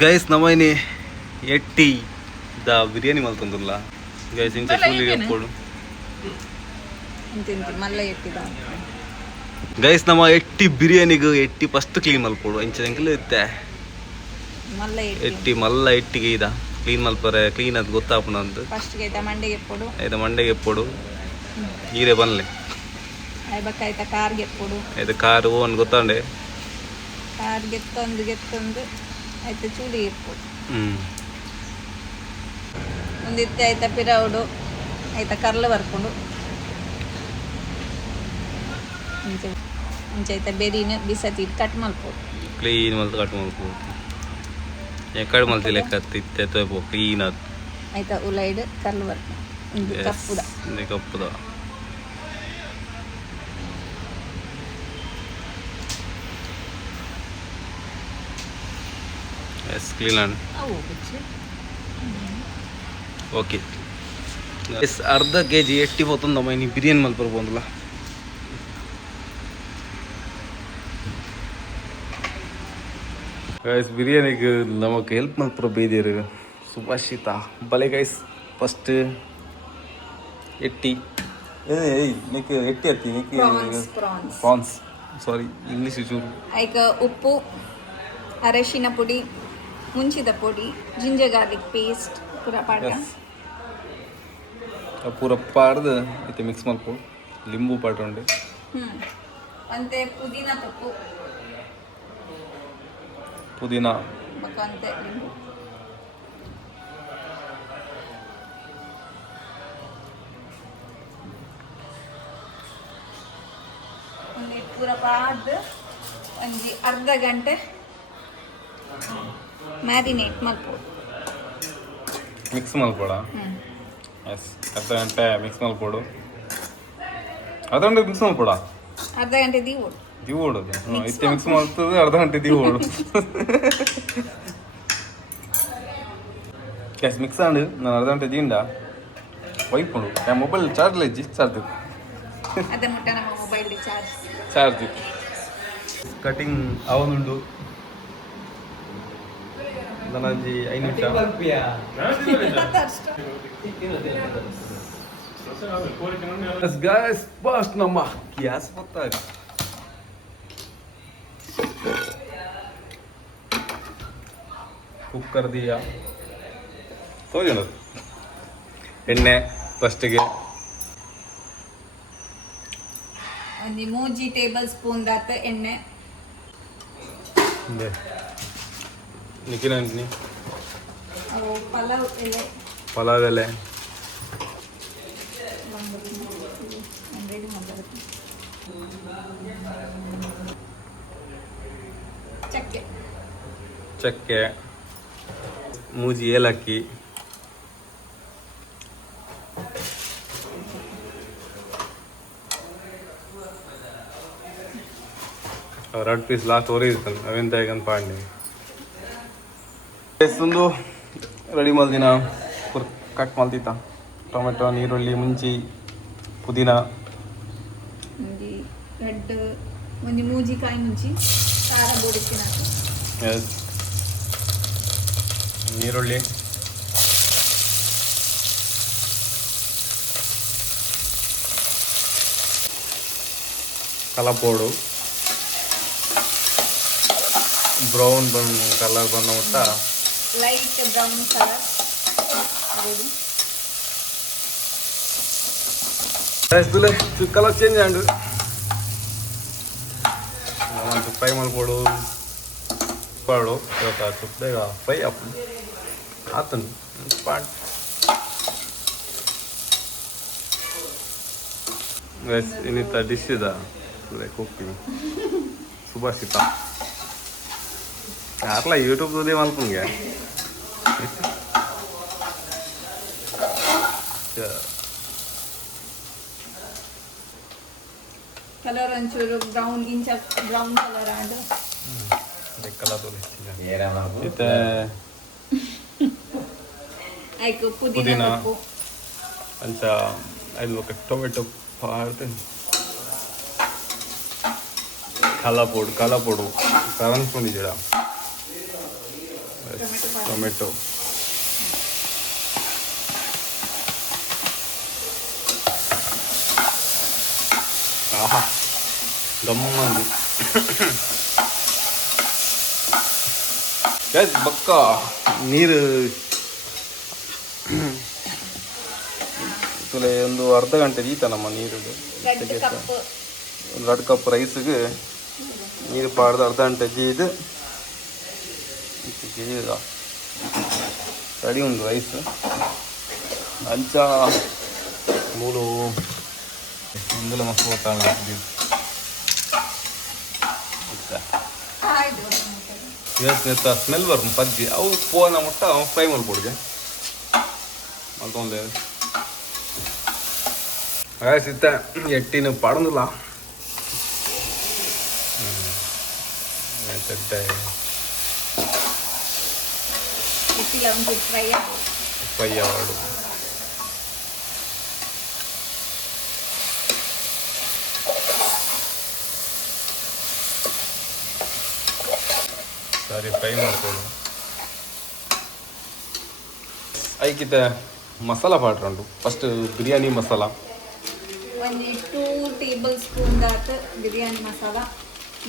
Guys ನಮ್ಮನೆ ಎಟ್ಟಿ the biryani ಮಲ್ತಂದ್ರಲ್ಲ guys ಇಂಚ ಚೂಲಿ ಎಪ್ಪೋಡು guys ನಮ್ಮ ಎಟ್ಟಿ ಬಿರಿಯಾನಿಗೆ ಎಟ್ಟಿ ಫಸ್ಟ್ ಕ್ಲೀನ್ ಮಲ್ಪೋಡು ಇಂಚ ಎಂಕಲ್ ಇತ್ತೆ ಎಟ್ಟಿ ಮಲ್ಲ ಎಟ್ಟಿಗೆ ಇದ ಕ್ಲೀನ್ ಮಲ್ಪರೆ ಕ್ಲೀನ್ ಅದು ಗೊತ್ತಾಪನ ಅಂತ ಆಯ್ತಾ ಮಂಡೆಗೆ ಎಪ್ಪೋಡು ಈರೆ ಬನ್ಲೆ ಆಯ್ತು ಕಾರು ಒಂದು ಗೊತ್ತಾಂಡೆ ಕಾರ್ ಗೆತ್ತೊಂದು ಆಯ್ತು ಚೂಲಿ ಇರ್ಬೋದು ಒಂದಿತ್ತೆ ಆಯ್ತಾ ಪಿರೌಡು ಆಯ್ತಾ ಕರ್ಲು ಬರ್ಕೊಂಡು ಮುಂಚೆ ಆಯ್ತಾ ಬೆರಿನ ಬಿಸತಿ ಕಟ್ ಮಲ್ಬೋದು ಕ್ಲೀನ್ ಮಲ್ತು ಕಟ್ ಮಲ್ಬೋದು ಎಕಡೆ ಮಲ್ತಿ ಲೆಕ್ಕ ತಿತ್ತೆ ತೋಪು ಕ್ಲೀನ್ ಅದು ಆಯ್ತಾ ಉಲೈಡ್ ಕರ್ಲು ಬರ್ಕೊಂಡು ಕಪ್ಪುದ ಎಸ್ ಕ್ಲೀನ್ ಆನ್ ಓಕೆ ಎಸ್ ಅರ್ಧ ಕೆ ಜಿ ಎಟ್ಟಿ ಹೋತಂದು ನಮ್ಮ ಇನ್ನು ಬಿರಿಯಾನಿ ಮಲ್ಪರ್ ಬಂದಲ್ಲ ಗೈಸ್ ಬಿರಿಯಾನಿಗೆ ನಮಗೆ ಹೆಲ್ಪ್ ಮಲ್ಪರ ಬೇದಿರು ಸುಭಾಷಿತ ಬಲೆ ಗೈಸ್ ಫಸ್ಟ್ ಎಟ್ಟಿ ಏಯ್ ನಿಕ್ಕೆ ಎಟ್ಟಿ ಹತ್ತಿ ನಿಕ್ಕೆ ಪ್ರಾನ್ಸ್ ಸಾರಿ ಇಂಗ್ಲೀಷ್ ಚೂರು ಆಯ್ಕ ಉಪ್ಪು ಅರಶಿನ ಪುಡಿ ಮುಂಚಿದ ಪುಡಿ ಜಿಂಜರ್ ಗಾರ್ಲಿಕ್ ಪೇಸ್ಟ್ ಪೂರ ಪಾಡ್ದು ಐತೆ ಮಿಕ್ಸ್ ಮಾಡ್ಕೊ ಲಿಂಬು ಪಾಟೊಂಡು ಅಂತೆ ಪುದೀನ ತಪ್ಪು ಪುದೀನ ಅಂತೆ ಲಿಂಬು ಒಂದು ಪೂರ ಪಾಡ್ದು ಒಂಜಿ ಅರ್ಧ ಗಂಟೆ ಮ್ಯಾರಿನೇಟ್ ಮಾಡ್ಬೋದು ಮಿಕ್ಸ್ ಮಲ್ಕೊಡ ಎಸ್ ಅರ್ಧ ಗಂಟೆ ಮಿಕ್ಸ್ ಮಲ್ಕೊಡು ಅರ್ಧ ಗಂಟೆ ಮಿಕ್ಸ್ ಮಲ್ಕೊಡ ಅರ್ಧ ಗಂಟೆ ದೀವೋಡು ದೀವೋಡದು ಇತ್ತೆ ಮಿಕ್ಸ್ ಮಾಡ್ತದೆ ಅರ್ಧ ಗಂಟೆ ದೀವೋಡು ಎಸ್ ಮಿಕ್ಸ್ ಆಂಡು ನಾನು ಅರ್ಧ ಗಂಟೆ ದೀಂಡ ವೈಪ್ ಮಾಡು ಮೊಬೈಲ್ ಚಾರ್ಜ್ ಇಜ್ಜಿ ಚಾರ್ಜ್ ಅದ ಮುಟ್ಟ ನಮ್ಮ ಮೊಬೈಲ್ ಚಾರ್ಜ್ ಕಟಿಂಗ್ ಅವನುಂಡು ನನಂಜಿ 5 ನಿಮಿಷ ಗೈಸ್ ಫಸ್ಟ್ ನಮ್ಮ ಗ್ಯಾಸ್ ಬತ್ತಾಗ ಕುಕ್ಕರ್ ದಿಯಾ ತೋಜನ ಎಣ್ಣೆ ಫಸ್ಟಿಗೆ ಒಂದು 3 ಟೇಬಲ್ ಸ್ಪೂನ್ ದಾತ ಎಣ್ಣೆ ನಿಖಿಲ ಅಂತೀನಿ ಪಲಾವ್ ಎಲೆ ಚಕ್ಕೆ ಮೂಜಿ ಏಲಕ್ಕಿ ರೆಡ್ ಪೀಸ್ ಲಾಸ್ಟ್ ಒರಿತಾನೆ ಅವೆಂತ ಹೇಗಂತ ಪಾಂಡಿ ಒಂದು ರೆಡಿ ಮಲ್ದಿನ ಕಟ್ ಮಲ್ತಿತ್ತ ಟೊಮೆಟೊ ನೀರುಳ್ಳಿ ಮುಂಚಿ ಪುದೀನ ರೆಡ್ ಒಂದು ಮೂಜಿಕಾಯಿ ಮುಂಚಿ ಖಾರ ಬೋಡಿಸಿನ ಎಸ್ ನೀರುಳ್ಳಿ ಕಲಪೋಡು ಬ್ರೌನ್ ಕಲರ್ ಬಂದ ಮುಟ್ಟ light brown colour ready colour change ಆಂಡು ಫ್ರೈ ಮಾಡ್ಕೊಡು ಪಾಡು ಬೇಗ ಫ್ರೈ ಹಾಕು ಆತನು ಪಾಡ್ ಇನ್ನಿತ್ತ ಡಿಶ್ ಇದ ಕುಕ್ಕಿಂಗ್ ಸುಭಾಷಿತ ಯಾರಲ್ಲ ಯೂಟ್ಯೂಬ್ದಲ್ಲಿ ಮಲ್ಪಂಗೆ ಕಲರ್ ಒಂಚೂರು ಬ್ರೌನ್ ಇಂಚ ಬ್ರೌನ್ ಕಲರ್ ಆಂಡ್ ಕಲರ್ ಆಯ್ತು ಪುದೀನ ಅಂಚ ಐದು ఒక ಟೊಮೆಟೊ ಪಾಡ್ತೆ ಕಲಪೊಡು ಕಾರಣ ಸ್ಪೂನ್ ಇದೆಯಾ ಟೊಮೆಟೊ. ಆಹಾ ಗಮ್ಮಂದು ಗೈಸ್ ಬಕ್ಕ ನೀರು ಒಂದು ಅರ್ಧ ಗಂಟೆ ಈತ ನಮ್ಮ ನೀರು ಒಂದು 2 ಕಪ್ ರೈಸ್ಗೆ ನೀರು ಪಾಡ್ದು ಅರ್ಧ ಗಂಟೆ ಜೀದು ರೆಡಿ ಒಂದು ರೈಸ್ ಅಂಚ ಮೂಲು ಮುಂದಲ ಮಸ್ತ್ ಗೊತ್ತಾಗ ಸ್ಮೆಲ್ ಬರ್ ಪಜ್ಜಿ ಅವು ಪೋನ ಮುಟ್ಟ ಫ್ರೈ ಮಾಡ್ಕೊಡ್ಗೆ ಮಲ್ಕೊಂಡೆ ಸಿತ್ತ ಎಟ್ಟಿನ ಪಾಡೋದಿಲ್ಲ ಫ್ರೈ ಆವಾಡು ಸರಿ ಫ್ರೈ ಮಾಡ್ಕೊಳ್ಳು ಐಕಿತ ಮಸಾಲ ಪಾಡ್ರಂಡು ಫಸ್ಟ್ ಬಿರಿಯಾನಿ ಮಸಾಲ ಒಂದು 2 ಟೇಬಲ್ ಸ್ಪೂನ್ ದಾತ ಬಿರಿಯಾನಿ ಮಸಾಲ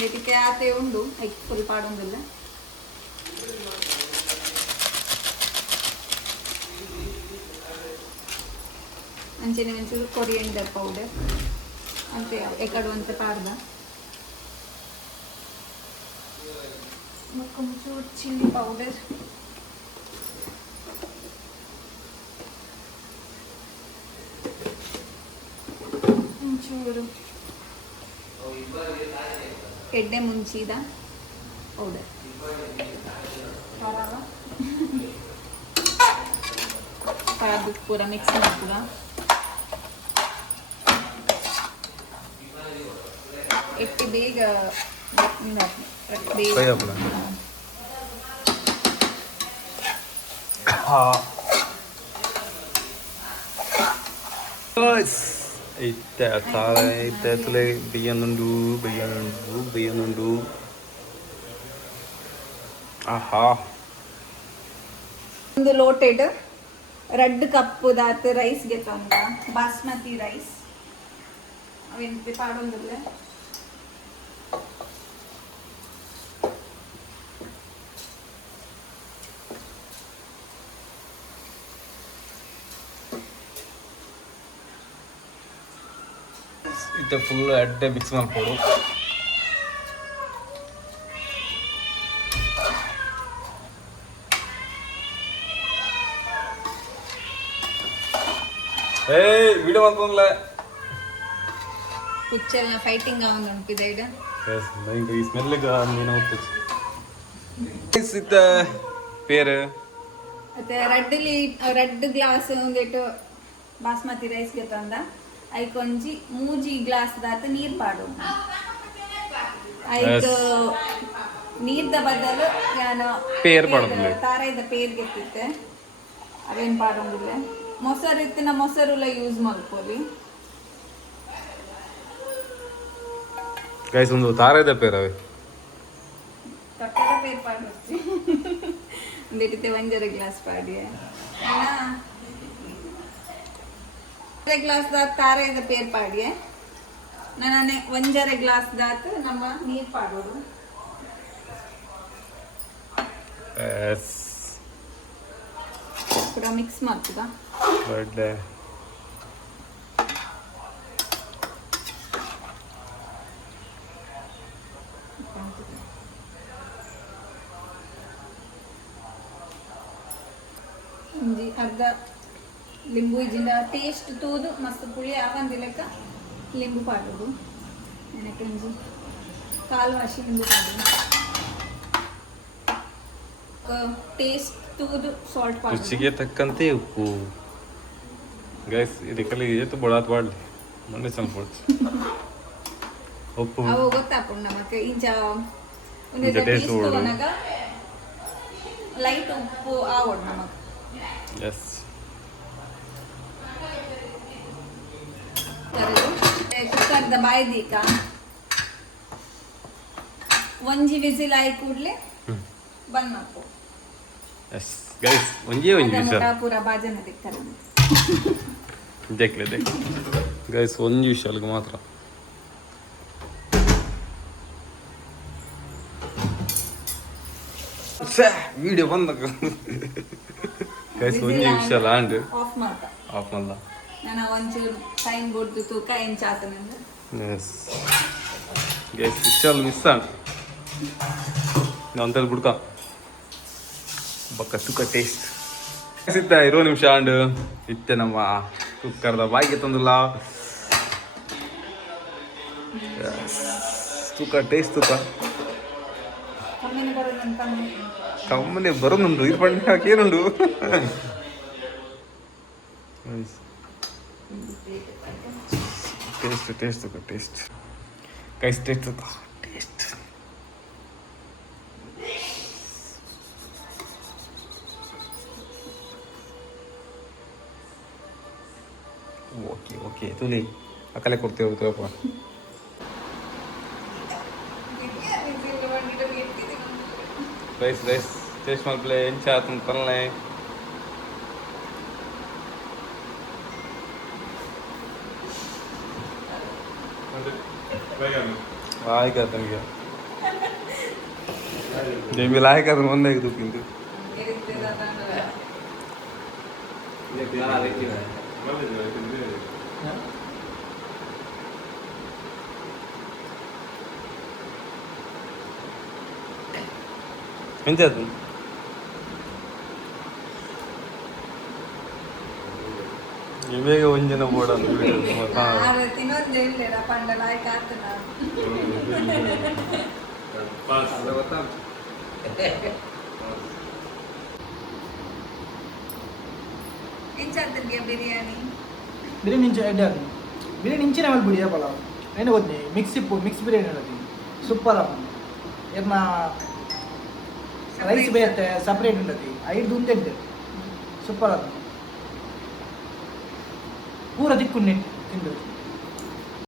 ನೆಟಿಕೆ ಆತೆ ಉಂಡು ಐಕ್ ಫುಲ್ ಪಾಡೊಂದಿಲ್ಲ ಅಂಚನೆ ಒಂಚೂರು ಕೊರಿಯಂಡರ್ ಪೌಡರ್ ಅಂತೆ ಎಕಡು ಅಂತ ಪಾಡ್ದ ಒಂಚೂರು ಚಿಲ್ಲಿ ಪೌಡರ್ ಒಂಚೂರು ಎಡ್ಡೆ ಮುಂಚಿದ ಪೌಡರ್ ಪಾಡ್ದು ಪೂರ ಮಿಕ್ಸ್ ಮಾಡ್ಪುರ ಎಟ್ಟು ಬೇಗ ಫ್ರೈ ಆಪುರ ಐತೆ ಸಾಲ ಐತೆ ತುಲೆ ಬಿಯ್ಯನುಂಡು ಆಹಾ ಒಂದು ಲೋಟೆಡ್ 2 ಕಪ್ ದಾತ ರೈಸ್ ಗೆತ್ತಂತ ಬಾಸ್ಮತಿ ರೈಸ್ ಅವೆಂತ ಪಾಡೊಂದಿಲ್ಲ ಇತ್ತೆ ಫುಲ್ ಅಡ್ಡೆ ಮಿಕ್ಸ್ ಮಾಡ್ಕೊಡು ವಿಡಿಯೋ ಮಾಡ್ಕೊಂಡ್ಲ ಕುಚ್ಚಲ್ನ ಫೈಟಿಂಗ್ ಅವನು ಉಂಟಿದೆ ಈಗ ಈ ಸ್ಮೆಲ್ಗೆ ನೀನು ಇತ್ತ ಪೇರು ಮತ್ತೆ ರೆಡ್ ಗ್ಲಾಸ್ ಒಂದಿಟ್ಟು ಬಾಸ್ಮತಿ ರೈಸ್ ಗೆತ್ತಂದ ಐಕೊಂಜಿ 3 ಗ್ಲಾಸ್ ದಾತ ನೀರ್ ಪಾಡು ಐದು ನೀರ್ದ ಬದಲು ನಾನು ಪೇರ್ ಪಾಡೋದಿಲ್ಲ ತಾರೈದ ಪೇರ್ ಗೆತ್ತಿತ್ತೆ ಅವೇನ್ ಪಾಡೋದಿಲ್ಲ ಮೊಸರು ಇತ್ತಿನ ಮೊಸರುಲ್ಲ ಯೂಸ್ ಮಾಡ್ಕೊಳ್ಳಿ ಗೈಸ್ ಒಂದು ತಾರೈದ ಪೇರ್ ಅವೆ ತಟ್ಟದ ಪೇರ್ ಪಾಡ್ಸಿ ಒಂದಿಟ್ಟಿತೆ 1 ಗ್ಲಾಸ್ ಪಾಡಿ ಗ್ಲಾಸ್ ದಾತ್ ತಾರೈದ ಪೇರ್ ಪಾಡಿಯೆ ನಾನೇ 1 ಗ್ಲಾಸ್ ದಾತ್ ನಮ್ಮ ನೀರ್ ಪಾಡೋದು ಪೂರ ಮಿಕ್ಸ್ ಮಾಡ್ತದ ಒಳ್ಳೆ ಒಂಜಿ ಅರ್ಧ ಲಿಂಬು ಇಜಿಂದ ಟೇಸ್ಟ್ ತೂದು ಮಸ್ತ್ ಪುಳಿ ಆವಂದಿಲಕ್ಕ ಲಿಂಬು ಪಾಡೋದು ನನಗೆ ಒಂಜಿ 1/4 ವಾಶಿ ಲಿಂಬು ಪಾಡೋದು ಟೇಸ್ಟ್ ತೂದು ಸಾಲ್ಟ್ ಪಾಡೋದು ರುಚಿಗೆ ತಕ್ಕಂತೆ ಉಪ್ಪು ಗೈಸ್ ಇದಕ್ಕೆಲ್ಲ ಏತು ಬಡಾತ್ ಬಾಡ್ಲಿ ಮೊನ್ನೆ ಸ್ವಲ್ಪ ಉಪ್ಪು ಅವು ಗೊತ್ತಾಪುಂಡು ನಮಗೆ ಇಂಚ ಒಂದು ಟೇಸ್ಟ್ ತೋನಗ ಲೈಟ್ ಉಪ್ಪು ಆವೋಡು ನಮಗೆ ಎಸ್ ಕುಕ್ಕರ್ದ ಬಾಯ್ದೀಕ ಒಂಜಿ ವಿಸಿಲ್ ಆಯ್ ಕೂಡ್ಲೆ ಬಂದ್ ಮಾಡ್ಕೊ ಎಸ್ ಗೈಸ್ ಒಂದೇ ಒಂದು ವಿಷಯ ಪೂರ ಬಾಜನ ದಿಕ್ಕಲ್ಲ ದೇಖ್ಲೆ ಗೈಸ್ ಒಂದು ವಿಷಯ ಅಲ್ಲಿಗೆ ಮಾತ್ರ ವಿಡಿಯೋ ಬಂದಾಗ ಗೈಸ್ ಒಂದು ವಿಷಯ ಅಲ್ಲ ಅಂಡ್ ಆಫ್ ಮಾಡ್ತಾ ಆಫ್ ಮಲ್ಲ ನಾನು ಒಂಚೂರು ಟೈಮ್ ಕೊಡ್ತು ತೂಕ ಏನು ಚಾತನ ಎಸ್ ಗೈಸ್ ವಿಷಯ ಮಿಸ್ ಆಂಡ್ ನಾವು ಬಿಡ್ಕ ಬಕ್ಕ ತುಕ ಟೇಸ್ಟ್ ಸಿಗ್ತಾ ಇರೋ ನಿಮಿಷ ಅಂಡ್ ಇತ್ತೆ ನಮ್ಮ ಕುಕ್ಕರ್ದ ಬಾಯಿಗೆ ತಂದಿಲ್ಲ ತುಕ ಟೇಸ್ಟ್ ತುಕ ಕಮ್ಮಿನ ಬರೋದಂತ ಕಮ್ಮನೆ ಬರೋದುಂಟು ಇದು ಪಂಡ ಹಾಕೇನುಂಟು taste taste ತುಕ taste ಕೈಸ್ taste ತುಕ taste okay okay ತುಲಿ ಅಕಲೆ ಕೊಡ್ತೇವೆ ಹೋಗ್ತೇವಪ್ಪ ರೈಸ್ ರೈಸ್ ಟೇಸ್ಟ್ ಮಾಡ್ಪ್ಲೆ ಎಂಚ ಆತನ ತರಲೆ ಆಯ್ಕ ತಮಗೆ ಜಮೀಲ್ ಆಯ್ಕ ಒಂದೇ ದುಕ್ಕಿಂದು ಎಂಚದು ಇವೇಗ ಒಂದಿನ ಬೋಡಲ್ಲ ತಿನ್ನೋದು ಹೇಳಿರ ಪಂಡಲ ಆಯ್ಕೆ ಆತನ ಎಂಚಾತನ್ಗೆ ಬಿರಿಯಾನಿ ಬಿರಿಯಾನಿ ಇಂಚ ಎಡ್ಡೆ ಅದು ಬಿರಿಯಾನಿ ಇಂಚಿನ ಮೇಲೆ ಬಿಡಿ ಪಲ ಏನು ಗೊತ್ತೇ ಮಿಕ್ಸ್ ಬಿರಿಯಾನಿ ಹೇಳತ್ತೀನಿ ಸೂಪರ್ ಅಪ್ಪ ಏನ ರೈಸ್ ಬೇಯತ್ತೆ ಸಪ್ರೇಟ್ ಉಂಟತಿ 5 ಉಂಟೆ ಸೂಪರ್ ಅದು ಪೂರ ದಿಕ್ಕು ತಿಂದು